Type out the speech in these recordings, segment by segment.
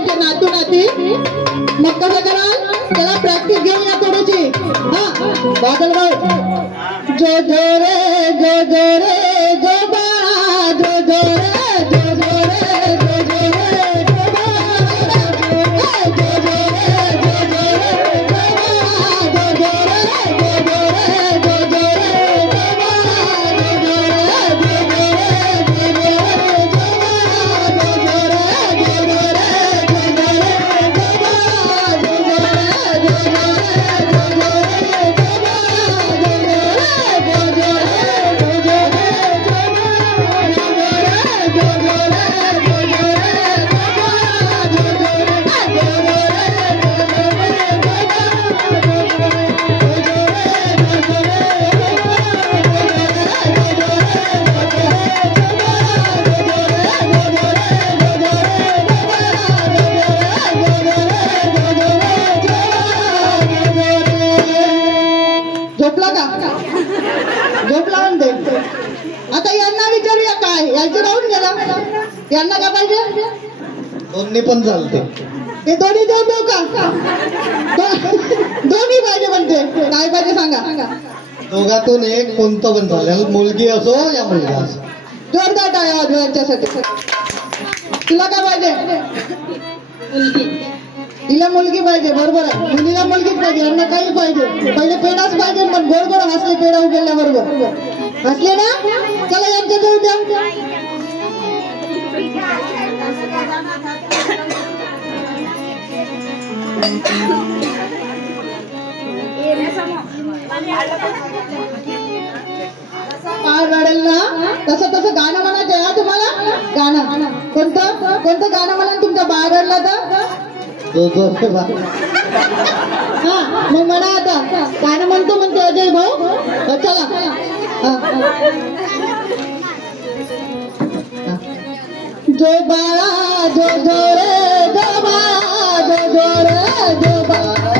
तुमचे नातू नाती मग कसं कराल त्याला प्रॅक्टिस घेऊन या थोडीशी हा बादल भाऊ जो जो रे जो जो रे जो बाळा जो जो रे जो जो रे जो जो रे जो बाळा जो जो रे जो जो रे जो बाळा जो जो रे जो जो रे जो जो रे जो बाळा जो जो रे जो जो रे जो जो रे जो झोपला का झोपला म्हणते आता यांना विचारूया काय यांचं राहून गेला यांना काय पाहिजे दोन्ही पण चालते ते दोन्ही देऊ देऊ का दोन्ही पाहिजे म्हणते काय पाहिजे सांगा दोघातून एक कोणतं पण चालेल मुलगी असो या मुलगा असो जोरदार टाळ्या वाजवा यांच्यासाठी तुला काय पाहिजे मुलगी तिला मुलगी पाहिजे बरोबर आहे मुलीला मुलगीच पाहिजे यांना काही पाहिजे पहिले पेडाच पाहिजे पण गोड गोड हसले पेडा उघडल्या बरोबर हसले ना चला यांच्या जवळ द्या पाय रडेल ना तसं तसं गाणं म्हणायचं आहे तुम्हाला गाणं कोणतं कोणतं गाणं म्हणा तुमचा बाळ रडला तर हा मग म्हणा आता गाणं म्हणतो म्हणतो अजय भाऊ चला जो बाळा जो जो रे जो बाळा जो जो रे जो बाळा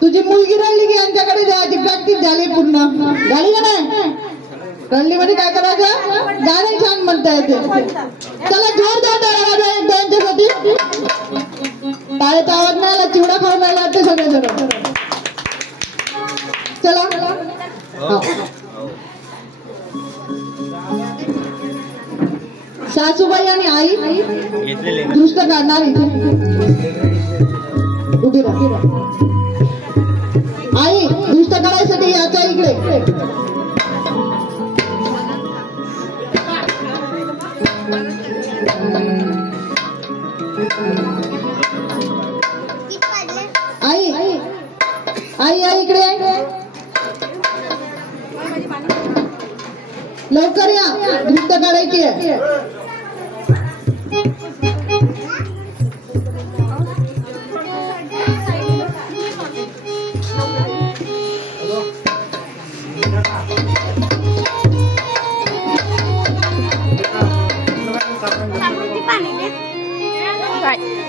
तुझी मुलगी रडली की यांच्याकडे जायची प्रॅक्टिस झाली पूर्ण झाली का नाही रडली मध्ये काय करायचं गाणे छान म्हणता येते चला जोरदार टाळ्या एकदा यांच्यासाठी टाळ्याचा आवाज नाही आला चिवडा खाऊन राहिला वाटते सगळेजण चला सासूबाई आणि आई दृष्ट काढणार उभी राहा आई दृष्ट काढायसाठी याच्या इकडे आई आई आई इकडे लवकर या दृष्ट काढायची आहे Right.